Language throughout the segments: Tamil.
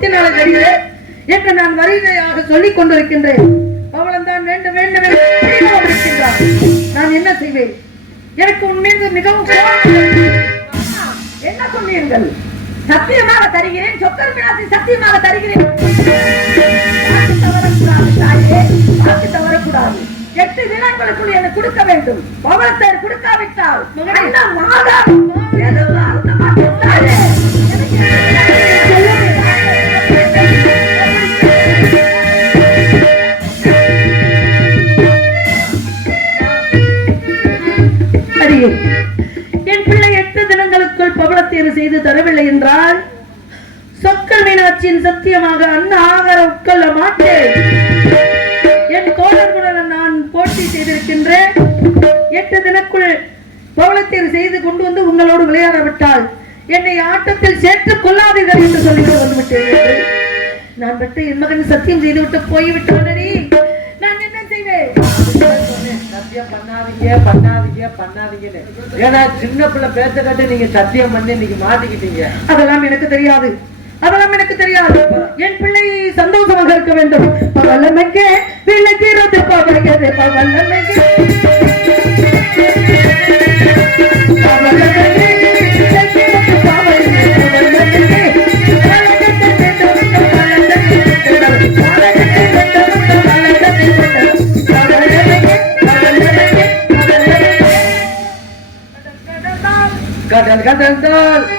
முக்கிய தருகிறேன் முத்தினால என்று நான் வருகையாக சொல்லிக் கொண்டிருக்கின்றேன் பவளம் தான் வேண்டும் வேண்டும் என்று நான் என்ன செய்வேன் எனக்கு உன் மிகவும் என்ன சொன்னீர்கள் சத்தியமாக தருகிறேன் சொக்கர் பிராசி சத்தியமாக தருகிறேன் வாக்கு தவறக்கூடாது தவறக்கூடாது எட்டு தினங்களுக்குள் எனக்கு கொடுக்க வேண்டும் பவளத்தை கொடுக்காவிட்டால் என்ன மாதா ஏற்பாடு செய்து தரவில்லை என்றால் சொக்கல் மீனாட்சியின் சத்தியமாக அன்ன ஆகார உட்கொள்ள மாட்டேன். என் தோழர்களுடன் நான் போட்டி செய்திருக்கின்றேன். எட்டு தினக்குள் பவளத்தேர்வு செய்து கொண்டு வந்து உங்களோடு விளையாட விட்டால் என்னை ஆட்டத்தில் சேர்த்துக் கொள்ளாதீர்கள் என்று சொல்லிவிட்டு வந்துவிட்டேன். நான் பெற்ற என் மகன் சத்தியம் செய்துவிட்டு போய்விட்டானடி. நான் சத்தியம் பண்ணாதீங்க பண்ணாதீங்க பண்ணாதீங்கன்னு. ஏன்னா சின்ன பிள்ளை பேச கட்டு நீங்க சத்தியம் பண்ணி இன்னைக்கு மாட்டிக்கிட்டீங்க. அதெல்லாம் எனக்கு தெரியாது. அதெல்லாம் எனக்கு தெரியாது. என் பிள்ளை சந்தோஷமாக இருக்க வேண்டும். பவல்லமைக்கு விளக்கிறது பவகிறது பவல்லமைக்கு கடல் கடல்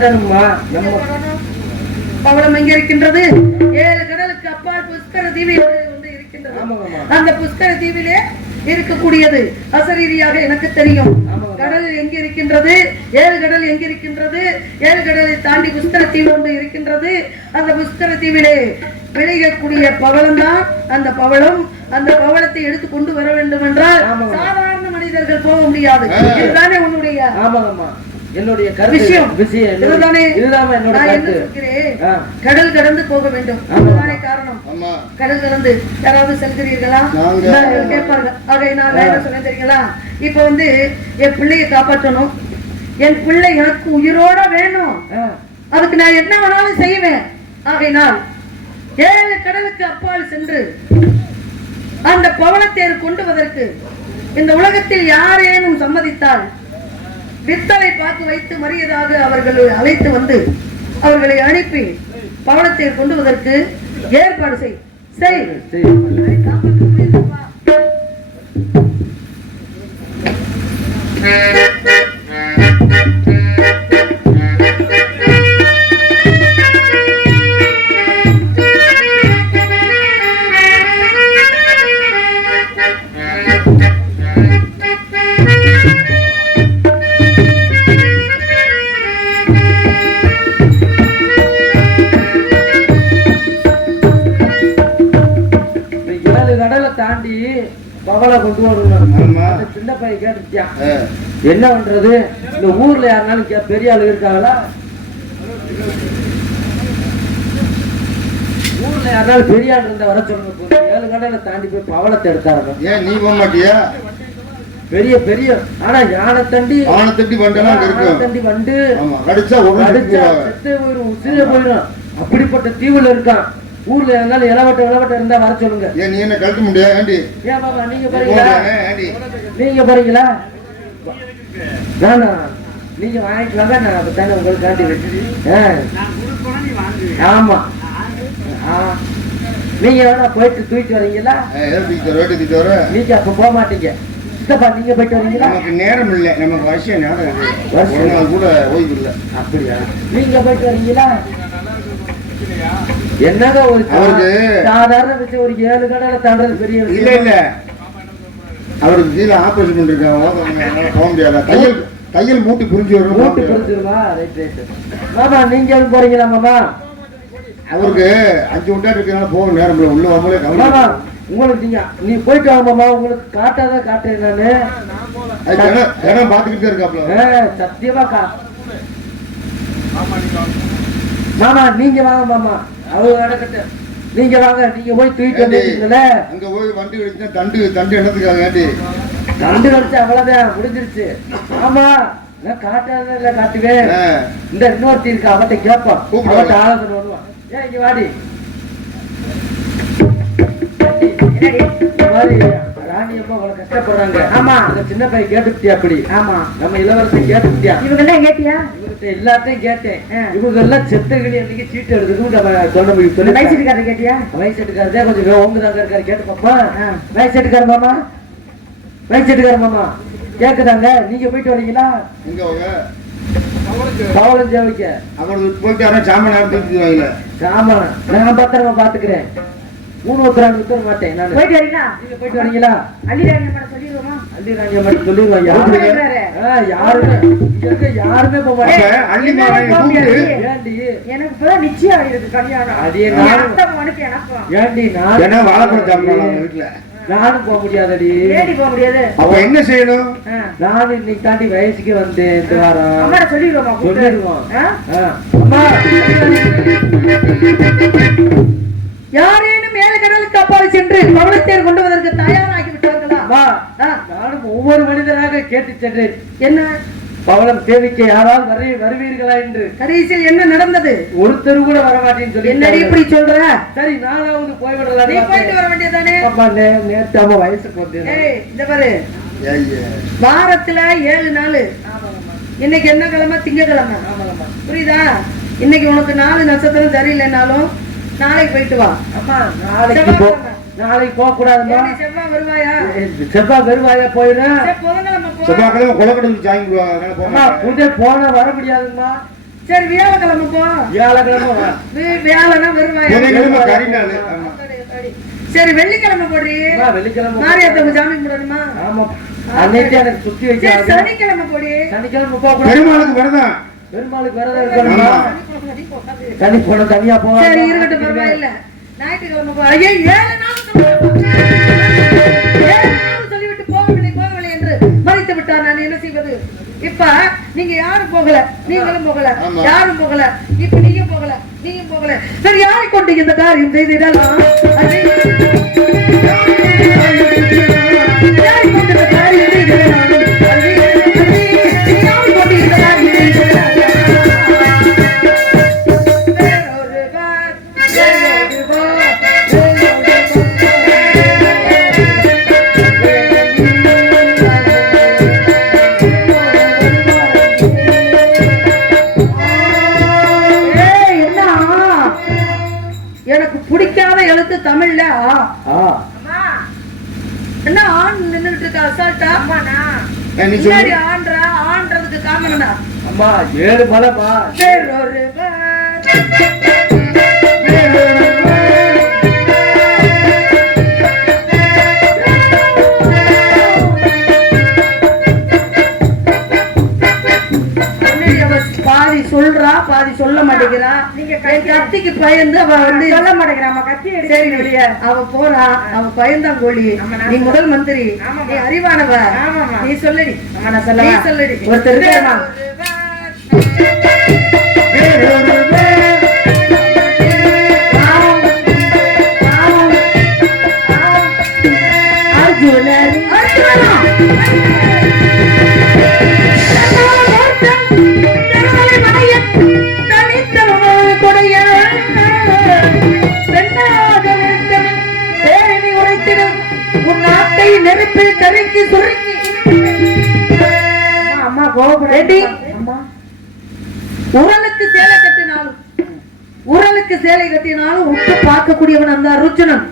தேடணுமா நம்ம பவளம் எங்க இருக்கின்றது? ஏழு கடலுக்கு அப்பால் புஷ்கர தீவில் வந்து இருக்கின்றது. அந்த புஷ்கர தீவிலே இருக்கக்கூடியது அசரீதியாக எனக்கு தெரியும். கடல் எங்க இருக்கின்றது? ஏழு கடல் எங்க இருக்கின்றது? ஏழு கடலை தாண்டி புஷ்கர தீவு ஒன்று இருக்கின்றது. அந்த புஷ்கர தீவிலே விளையக்கூடிய பவளம் தான் அந்த பவளம். அந்த பவளத்தை எடுத்து கொண்டு வர வேண்டும் என்றால். சாதாரண மனிதர்கள் போக முடியாது. இதுதானே உன்னுடைய ஆமாங்கம்மா. என்னுடைய விஷயம். விஷயம் இதுதானே. என்னோட. கடல் கடந்து போக வேண்டும். அதுதானே காரணம். கடல் கடந்து யாராவது செல்கிறீர்களா? கேட்பாங்க. ஆக நான் என்ன சொன்னேன் தெரியுங்களா? இப்ப வந்து என் பிள்ளையை காப்பாற்றணும். என் பிள்ளை எனக்கு உயிரோட வேணும். அதுக்கு நான் என்ன வேணாலும் செய்வேன். ஆகையினால் ஏழு கடலுக்கு அப்பால் சென்று அந்த பவளத்தேர் கொண்டு வருவதற்கு இந்த உலகத்தில் யாரேனும் சம்மதித்தால் வித்தலை பார்த்து வைத்து மறியதாக அவர்களை அழைத்து வந்து அவர்களை அனுப்பி பவளத்தேர் கொண்டு வருவதற்கு ஏற்பாடு செய். செய். என்ன பண்றது? இந்த ஊர்ல யாருனாலும் பெரிய ஆளு இருக்காங்களா? ஊர்ல யாருனாலும் பெரிய ஆள் இருந்தா வர சொல்லுங்க. ஏழு கடலை தாண்டி போய் பவளத்தை எடுத்தாருங்க ஏன் நீ போக மாட்டியா? பெரிய பெரிய. ஆனா யானை தண்டி ஆனை அங்க யானை இருக்கும். தண்டி வந்து ஆமா கடிச்சா போவாங்க செத்து போயிடும் உசிரியா போயிடும். அப்படிப்பட்ட தீவுல இருக்கான். ஊர்ல இருந்தாலும் இளவட்ட இளவட்ட இருந்தா வர சொல்லுங்க. ஏன் நீ என்ன கழட்ட முடியா? ஏண்டி? ஏன் பாபா நீங்க போறீங்களா? நீங்க போறீங்களா? வேணாம் நீங்க வாங்கிட்டு வாங்க நான் அப்பதானே உங்களுக்கு காட்டி வச்சு. ஆமா. நீங்க வேணா போயிட்டு தூக்கிட்டு வரீங்களா? நீங்க அப்ப போக மாட்டீங்க. சித்தப்பா நீங்க போயிட்டு வரீங்களா? நமக்கு நேரம் இல்லை. நமக்கு வருஷம் நேரம் வருஷம். கூட ஓய்வு இல்லை. அப்படியா? நீங்க போயிட்டு வரீங்களா? என்னங்க ஒரு அவருக்கு- சாதாரண வச்சு ஒரு ஏழு கடலை தாண்டது பெரிய விஷயம். இல்ல இல்ல. அவருக்கு கீழே ஆபரேஷன் பண்ணிருக்காங்க. போக முடியாது. தையல் தையல் மூட்டு புரிஞ்சு வரும் போக மூட்டு முடியாது. புரிஞ்சிருமா? ரைட் ரைட் மாமா நீங்க எதுவும் போறீங்களா மாமா? அவருக்கு அஞ்சு விட்டா இருக்கனால போக நேரம் உள்ள மாமா கவனம் உங்களுக்கு நீங்க நீ போயிட்டு வாங்க மாமா. உங்களுக்கு காட்டாதான் காட்டேன் நானு. ஜனம் தான் இருக்காப்ல. சத்தியமா கா மாமா நீங்க வாங்க மாமா. அவங்க நடக்கட்டும் நீங்க வாங்க நீங்க போய் தூக்கிட்டு ஏண்டி, வந்துட்டீங்களே அங்க போய் வண்டி வெடிச்சுன்னா தண்டு தண்டு என்னத்துக்காக கண்டு கழிச்சு அவ்வளவுதான் முடிஞ்சிருச்சு ஆமா நான் காட்டாத இல்ல காட்டுவேன். இந்த இன்னொருத்தி இருக்கு அவட்ட கேட்பான். அவட்ட ஆலோசனை வருவான் ஏன் இங்க வாடி மாதிரி ராணி அம்மா அவ்வளவு கஷ்டப்படுறாங்க. ஆமா. அந்த சின்ன பையன் கேட்டுட்டியா அப்படி? ஆமா. நம்ம இளவரசன் கேட்டுட்டியா இவங்க எல்லாம் கேட்டியா? இவங்கிட்ட எல்லாத்தையும் கேட்டேன். இவங்க எல்லாம் செத்த கிளி அன்னைக்கு சீட்டு எடுத்துக்கும் நம்ம கொண்டு போய் சொல்லி வயசுக்காரர் கேட்டியா? வயசெட்டுக்காரதே கொஞ்சம் ஓங்கு தாங்க இருக்காரு. கேட்டு பாப்பா. வயசெட்டுக்கார மாமா? வயசெட்டுக்கார மாமா. கேக்குதாங்க? நீங்க போயிட்டு வரீங்களா? எங்க பவளம் தேவைக்க. அவருக்கு போயிட்டு சாமான் ஆமா நான் பத்திரமா பாத்துக்கிறேன். மூணு உத்தரம் வித்துற மாட்டேன் நான். போயிட்டு வரீங்களா? நீங்க போயிட்டு வரீங்களா? அள்ளிராணி அம்மா சொல்லிடுவோமா? அள்ளி ராஜா மட்டும் சொல்லிடுவா அவர் யாருமே இங்க யாருமே போக அள்ளி என்ன கூப்பிட்டு. முடியாது? ஏண்டி? எனக்கு இப்பதான் நிச்சயம் ஆயிருக்கு கல்யாணம். அடியே என் நானும் அத்தை மகனுக்கு எனக்கும். ஏண்டி நான் வாழைப்பழம் சாப்பிடலாம் வீட்டுல நானும் போக முடியாதடி. ஏடி போக முடியாது? அப்ப என்ன செய்யணும்? ஆ. நானும் இன்னைக்கு தாண்டி வயசுக்கு வந்தேன் இந்த வாரம். சொல்லிடுவோமா? சொல்லிடுவோம். அம்மா. சென்று பவளத்தேர் கொண்டு வருவதற்கு தயாராகி விட்டார்களா நானும் ஒவ்வொரு மனிதராக கேட்டு சென்றேன். என்ன? பவளம் தேவிக்கு யாரால் வரு வருவீர்களா என்று. கடைசியில் என்ன நடந்தது? ஒருத்தர் கூட வரமாட்டேன்னு சொல்லி என்னடி இப்படி சொல்ற? சரி நானாவது நீ போய்விடலாம் போயிட்டு வர வேண்டியதானே அம்மா நே- நேத்து அம்மா வயசுக்கு வந்தேன். இந்த பாரு. வாரத்துல ஏழு நாள். இன்னைக்கு என்ன கிழமை? திங்கக்கிழமை. புரியுதா? இன்னைக்கு உனக்கு நாலு நட்சத்திரம் சரியில்லைனாலும் நாளைக்கு போயிட்டு வா. அம்மா நாளைக்கு. நாளைக்கு போக கூடாதுமா செவ்வாய் வருவாயா? செவ்வாய் வருவாயா போயிடும் செவ்வாய்க்கிழமை அம்மா மாட்டாங்க. புதன் போன வர முடியாதும்மா. சரி வியாழக்கிழமை போ. வியாழக்கிழமை வியாழனா வருவாயா? கறி நாள். சரி வெள்ளிக்கிழமை போடுறி? வெள்ளிக்கிழமை மாரியாத்தவங்க சாமி கும்பிடணுமா? ஆமா. அன்னைக்கு எனக்கு சுத்தி வைக்காது சனிக்கிழமை போடி. சனிக்கிழமை போக பெருமாளுக்கு வரதான் பெருமாளுக்கு இருக்கணுமா போன தனியா போக சரி இருக்கட்டும் பரவாயில்ல. ஞாயிற்றுக்கிழமை ஐயா ஏழு நாள் சொல்லிவிட்டு போகவில்லை போகவில்லை என்று மறைத்து விட்டார். நான் என்ன செய்வது? இப்ப நீங்க யாரும் போகல. நீங்களும் போகல. யாரும் போகல. இப்ப நீங்க போகல. நீயும் போகல. சரி யாரை கொண்டு இந்த காரியம் செய்திடலாம் எனக்கு பிடிக்காத எழுத்து தமிழ்ல? என்ன ஆண் நின்னுட்டு இருக்க? அசால்ட்டா முன்னாடி ஆன்றா ஆன்றதுக்கு காமனா அம்மா ஏழு மலைப்பா முன்னாடி சொல்ல மாட்டேங்கிறா. நீங்க என் கத்திக்கு பயந்து அவ வந்து சொல்ல மாட்டேங்கிறாமா கத்தி சரி வெளிய. அவ போறா. அவ பயந்தாங்கோழி. ஆமா, நான் நீ முதல் மந்திரி. நீ அறிவானவ. நீ சொல்லடி. நீ? சொல்லடி. ஒருத்தர் இருக்காருமா. அர்ஜுனன். உரலுக்கு சேலை கட்டினாலும் உரலுக்கு சேலை கட்டினாலும் உற்று பார்க்கக்கூடியவன் அந்த அருச்சுனன்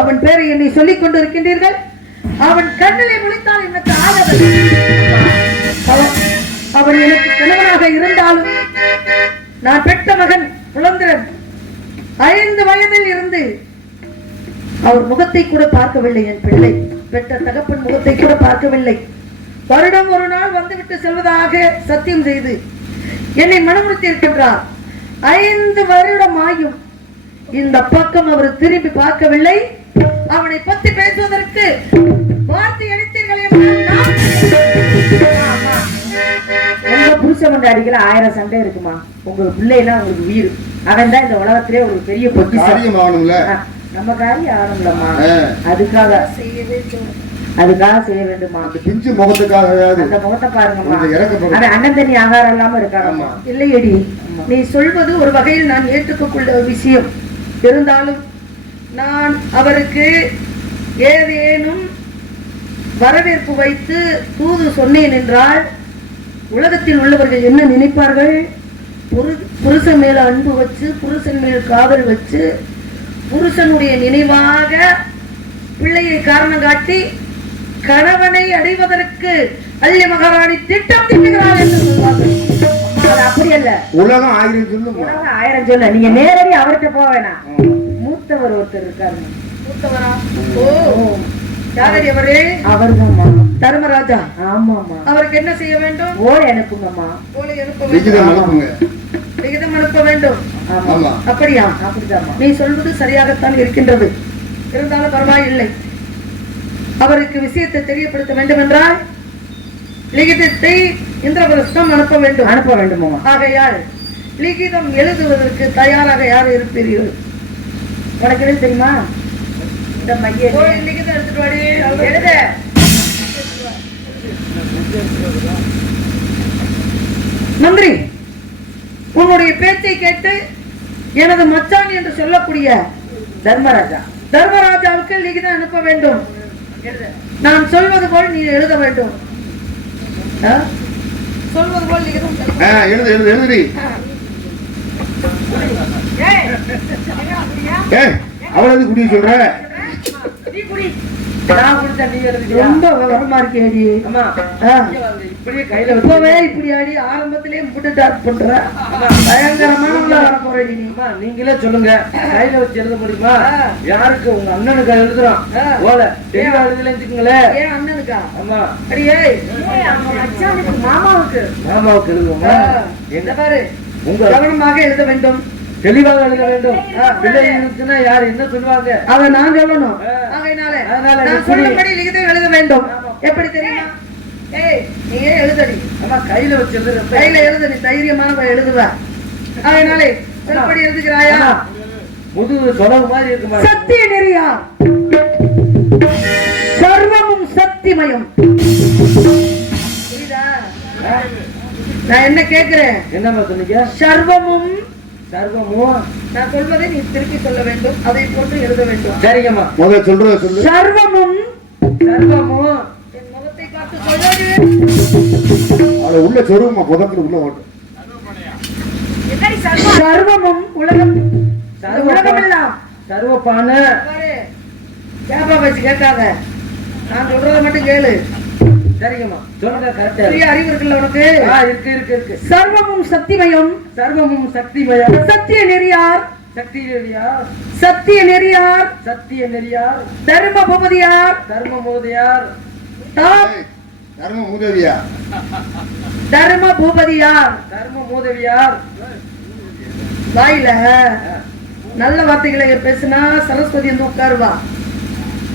அவன் பேரை என்னை சொல்லிக் கொண்டிருக்கின்றீர்கள். அவன் கண்ணிலே முழித்தால் எனக்கு அவன் அவன் எனக்கு கணவனாக இருந்தாலும் நான் பெற்ற மகன் குழந்திரன் ஐந்து வயதில் இருந்து அவர் முகத்தை கூட பார்க்கவில்லை என் பிள்ளை. பெற்ற தகப்பன் முகத்தை கூட பார்க்கவில்லை. வருடம் ஒரு நாள் வந்துவிட்டு செல்வதாக சத்தியம் செய்து என்னை மனமுறுத்தி இருக்கின்றார். ஐந்து வருடம் ஆயும் இந்த பக்கம் அவர் திரும்பி பார்க்கவில்லை. அவனை பத்தி பேசுவதற்கு வார்த்தை நான் உங்க புருஷ கொண்டாடிக்கல ஆயிரம் சண்டை இருக்குமா? உங்க பிள்ளைலாம் உங்களுக்கு உயிர். அவன் தான் இந்த உலகத்திலே ஒரு பெரிய பொக்கிஷம். நம்ம காரியம் ஆகணும்லம்மா ஆ. அதுக்காக. அதுக்காக செய்ய வேண்டுமா? பிஞ்சு முகத்துக்காகவாது அந்த முகத்தை பாருங்கம்மா. அண்ணன் தண்ணி ஆகாரம் இல்லாம இருக்காரம்மா. இல்லையடி. நீ சொல்வது ஒரு வகையில் நான் ஏற்றுக்கொள்ள விஷயம். இருந்தாலும் நான் அவருக்கு ஏதேனும் வரவேற்பு வைத்து தூது சொன்னேன் என்றால் உலகத்தில் உள்ளவர்கள் என்ன நினைப்பார்கள்? புரு- புருஷன் மேல அன்பு வச்சு புருஷன் மேல் காதல் வச்சு புருஷனுடைய நினைவாக பிள்ளையை காரணம் காட்டி கணவனை அடைவதற்கு அள்ளி மகாராணி திட்டம் திட்டுகிறாள் என்று சொல்வார்கள். அது அப்படி அல்ல. உலகம் ஆயிரம் சொல்லும் உலகம் ஆயிரம் சொல்ல. நீங்க நேரடி அவர்கிட்ட போக வேணாம். மூத்தவர் ஒருத்தர் இருக்காரு. மூத்தவரா? ஓ. யாரடி அவரு அவர்தாம்மா தர்மராஜா? ஆமாம்மா. அவருக்கு என்ன செய்ய வேண்டும்? ஓலை அனுப்புங்கம்மா ஓலை அனுப்புங்க. விகிதம் அனுப்ப வேண்டும். அப்படியா? அப்படிதாம்மா. நீ சொல்வது சரியாகத்தான் இருக்கின்றது. இருந்தாலும் பரவாயில்லை. அவருக்கு விஷயத்தை தெரியப்படுத்த வேண்டும் என்றால் லிகிதத்தை இந்திரபிரஸ்தம் அனுப்ப வேண்டும். அனுப்ப வேண்டுமா ஆகையால் லிகிதம் எழுதுவதற்கு தயாராக யார் இருப்பீர்கள்? உனக்கு எது தெரியுமா? இந்த மைய லிகிதம் எடுத்துட்டு வாடி. எழுத. மந்திரி உன்னுடைய பேச்சை கேட்டு எனது மச்சான் என்று சொல்லக்கூடிய தர்மராஜா. தர்மராஜாவுக்கு லிகிதம் அனுப்ப வேண்டும். நான் சொல்வது போல் நீ எழுத வேண்டும்? சொல்வது போல் லிகிதம் எழுத. எழுது எழுது எழுதுடி. ஏய் அவளை எதுக்கு குடிய சொல்ற? நான் கொடுத்தா நீ எழுதுறியா ரொம்ப விவரமா இருக்கேடி இப்படியே கையில இப்பவே இப்படி ஆடி ஆரம்பத்திலே முட்டு டாட் பண்ற. அம்மா, நீங்களே சொல்லுங்க. கையில வச்சு எழுத முடியுமா. யாருக்கு? உங்க அண்ணனுக்கு எழுதுறோம். ஓல தெளிவா எழுதல வச்சுக்கோங்களேன் ஏன் அண்ணனுக்கா? ஆமா அடியே மாமாவுக்கு. மாமாவுக்கு எழுதுவோமா? என்ன? பாரு. உங்க கவனமாக எழுத வேண்டும். தெளிவாக எழுத வேண்டும். பிள்ளை இருந்துச்சுன்னா யார்? என்ன சொல்லுவாங்க? அதை நான் சொல்லணும். அதனால நான் லிகிதம் எழுத வேண்டும். எப்படி தெரியுமா? ஏய் நீ ஏன் எழுதடி. அம்மா கையில வச்சு எழுதுற கையில எழுத நீ தைரியமான எழுதுவ. அதனாலே சொல்படி எழுதுகிறாயா? முதுகு சொலவு மாதிரி இருக்குமா சத்திய நெறியா? சர்வமும் சக்திமயம். புரியுதா? நான் என்ன கேக்குறேன்? என்னம்மா சொன்னீங்க? சர்வமும் சர்வமும் நான் சொல்வதை நீ திருப்பி சொல்ல வேண்டும் அதை போன்று எழுத வேண்டும். சரிங்கம்மா. முதல்ல சொல்றத சொல்லு. சர்வமும் சர்வமும் உள்ள சொருவமா புதத்துல உள்ள ஓட்டு. சர்வமும் உலகம். சர்வ உலகமெல்லாம். சர்வப்பான பாரு. கேப்பா வச்சு கேட்காத. நான் சொல்றத மட்டும் கேளு. சரிங்கம்மா. சொல்லுங்க கரெக்டா பெரிய அறிவு இருக்குல்ல உனக்கு? இருக்கு இருக்கு இருக்கு. சர்வமும் சக்திமயம். சர்வமும் சக்திமயம். சத்திய நெறியார். சக்தி நெறியார். சத்திய நெறியார். சத்திய நெறியார். தர்ம பூபதியார் தர்ம தாம் தர்ம உதவியா தர்ம பூபதியார். தர்ம மோதவியார். வாயில. நல்ல வார்த்தைகளை பேசினா சரஸ்வதி வந்து உட்காருவா.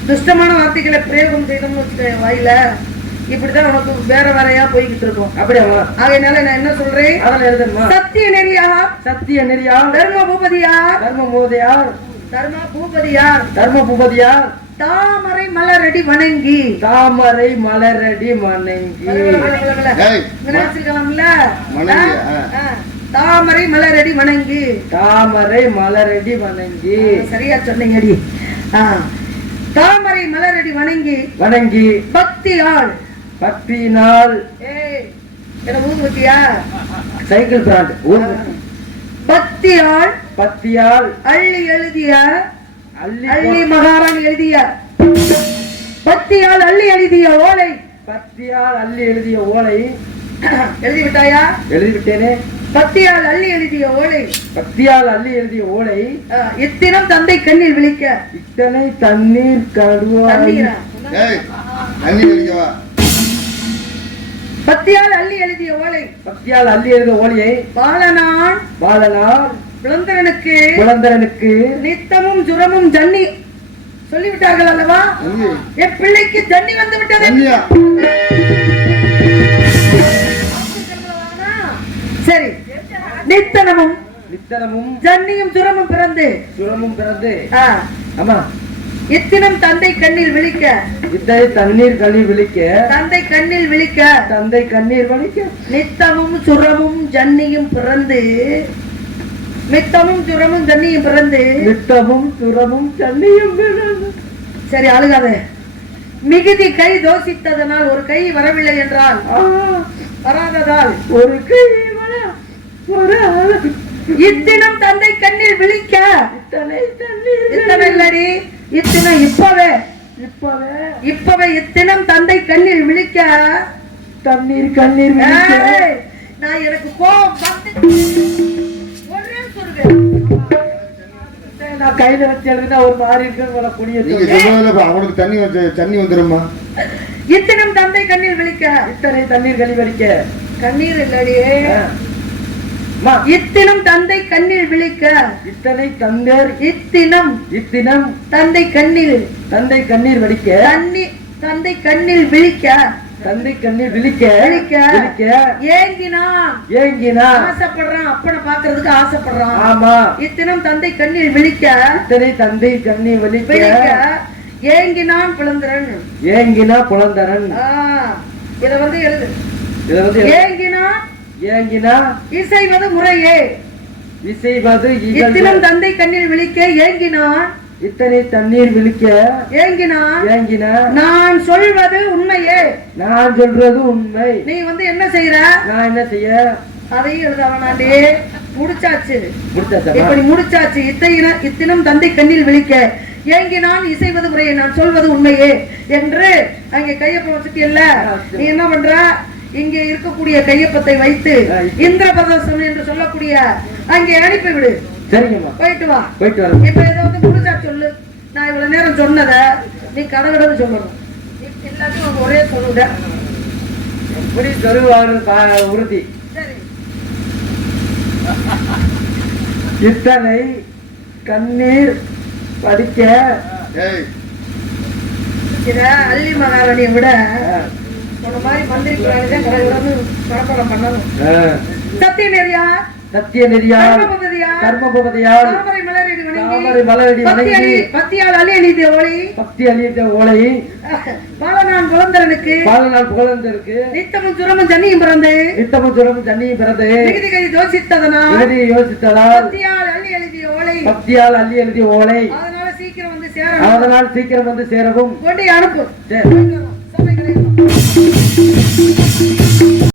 துஷ்டமான வார்த்தைகளை பிரயோகம் செய்தோம்னு வச்சுக்க வாயில. இப்படிதான் உனக்கு வேற வேறையா போய்கிட்டு இருக்கும். அப்படியாம்மா ஆகையினால நான் என்ன சொல்றேன்? அதில் எழுதணுமா சத்திய நெறியார். சத்திய நெறியார். தர்ம பூபதியார். தர்ம மோதையார் தர்ம பூபதியார். தர்ம பூபதியார். தாமரை மலரடி வணங்கி. தாமரை மலரடி? வணங்கி. ஆ. தாமரை மலரடி வணங்கி. தாமரை மலரடி வணங்கி. சரியா சொன்னீங்கடி. ஆ. தாமரை மலரடி வணங்கி. வணங்கி. பக்தியாள் பக்தியினால். ஏய் என்ன ஊதுபத்தியா சைக்கிள் பிராண்ட் ஊர் பக்தியாள் பத்தியால் அள்ளி எழுதிய. அள்ளி மகாராணி எழுதிய. பக்தியால் அள்ளி எழுதிய ஓலை. பத்தியால் அள்ளி எழுதிய ஓலை. எழுதி விட்டாயா எழுதிவிட்டேனே. பக்தியால் அள்ளி எழுதிய ஓலை. பத்தியால் அள்ளி எழுதிய ஓலை. இத்தினம் தந்தை கண்ணில் விழிக்க. இத்தனை தண்ணீர் கடுவாய் பக்தியால் அள்ளி எழுதிய ஓலை. பத்தியால் அள்ளி எழுதிய ஓலையை பாலனான். பாலனார். பிளந்தரனுக்கு குழந்தரனுக்கு நித்தமும் ஜுரமும் ஜன்னி சொல்லிவிட்டார்கள் அல்லவா? தண்ணி என் பிள்ளைக்கு ஜன்னி வந்து விட்டது. சரி. நித்தனமும் நித்தனமும் ஜன்னியும் ஜுரமும் பிறந்து. சுரமும் பிறந்து. ஆமா இத்தினம் தந்தை கண்ணில் விழிக்க. இத்தனை தண்ணீர் கழி விழிக்க. தந்தை கண்ணில் விழிக்க. தந்தை கண்ணீர் வலிக்க நித்தமும் சுரமும் ஜன்னியும் பிறந்து. நித்தமும் சுரமும் ஜன்னியும் பிறந்து நித்தமும் சுரமும் தண்ணியும் பிறந்து. சரி அழுகாத. மிகுதி கை தோசித்ததனால் ஒரு கை வரவில்லை என்றால் வராததால் ஒரு கை. இத்தினம் தந்தை கண்ணில் விழிக்க. இத்தனை இத்தனை இல்லடி. இத்தினம் இப்பவே. இப்பவே. இப்பவே இத்தினம் தந்தை கண்ணில் விழிக்க. தண்ணீர் கண்ணீர் நான் எனக்கு கோபம் நான் கையில வச்சு எழுதினா ஒரு மாதிரி இருக்கு அவனுக்கு தண்ணி தண்ணி வந்துருமா? இத்தினம் தந்தை கண்ணில் விழிக்க இத்தனை தண்ணீர் கழி வலிக்க. கண்ணீர் இல்லடியே இத்தினம் தந்தை கண்ணில் விழிக்க. இத்தனை தந்தேர். இத்தினம். இத்தினம். தந்தை கண்ணில் தந்தை கண்ணீர் வடிக்க தண்ணி தந்தை கண்ணில் விழிக்க. தந்தை கண்ணீர் விழிக்க. விழிக்க. ஏங்கினான். ஏங்கினா ஆசைப்படுறான். அப்பனை பாக்குறதுக்கு ஆசைப்படுறான். ஆமா. இத்தினம் தந்தை கண்ணில் விழிக்க. இத்தனை தந்தை கண்ணீர் விழிக்க. ஏங்கினான் பிளந்திரன் ஏங்கினா புலந்தரன். ஆ, இத வந்து எழுது. இத வந்து ஏங்கினான் ஏங்கினா. இசைவது முறையே. இசைவது இத்தினம் தந்தை கண்ணில் விழிக்க. ஏங்கினான். இத்தனை தண்ணீர் விழிக்க ஏங்கினான் ஏங்கினா? நான் சொல்வது உண்மையே. நான் சொல்றது உண்மை. நீ வந்து என்ன செய்யற நான் என்ன செய்ய? அதையும் எழுத வேணாண்டி முடிச்சாச்சு. முடிச்சாச்சா? இப்படி முடிச்சாச்சு. இத்தையின இத்தினம் தந்தை கண்ணில் விழிக்க. ஏங்கி நான் இசைவது முறையை நான் சொல்வது உண்மையே என்று அங்கே கையப்பம் வச்சுட்டியல்ல நீ என்ன பண்ற? இங்கே இருக்கக்கூடிய கையப்பத்தை வைத்து இந்திர பிரதோஷம் என்று சொல்லக்கூடிய அங்கே அனுப்பி விடு சரிங்கம்மா. போயிட்டு வா. போயிட்டு வரேன் இப்ப சொல்லு நான் இவ்வளவு நேரம் சொன்னத நீ கடகடன்னு சொல்லணும். எல்லாத்தையும் ஒரே சொல்லுங்க. எப்படி தருவாரு உறுதி. சரி. இத்தனை கண்ணீர் படிக்க அள்ளி மகாராணியை விட சத்திய நெறியா சத்திய நெறியால் கர்மபதியார் கர்மபதியால் தாமரை மலரடி வணங்கி பத்தியால் அள்ளி அழிந்த ஒளி பக்தி அழித்த ஓலை. பாலனான் குழந்தரனுக்கு பாலநாள் புகழ்ந்திருக்கு நித்தமும் சுரமும் ஜன்னியும் பிறந்து. நித்தமும் சுரமும் தண்ணியும் பிறந்து. மிகுதி கை தோசித்ததனால் எழுதி யோசித்ததால் பத்தியால் அள்ளி எழுதிய ஓலை. பக்தியால் அள்ளி எழுதிய ஓலை. அதனால சீக்கிரம் வந்து சேரணும். அதனால் சீக்கிரம் வந்து சேரவும். கொண்டு அனுப்பு. சரி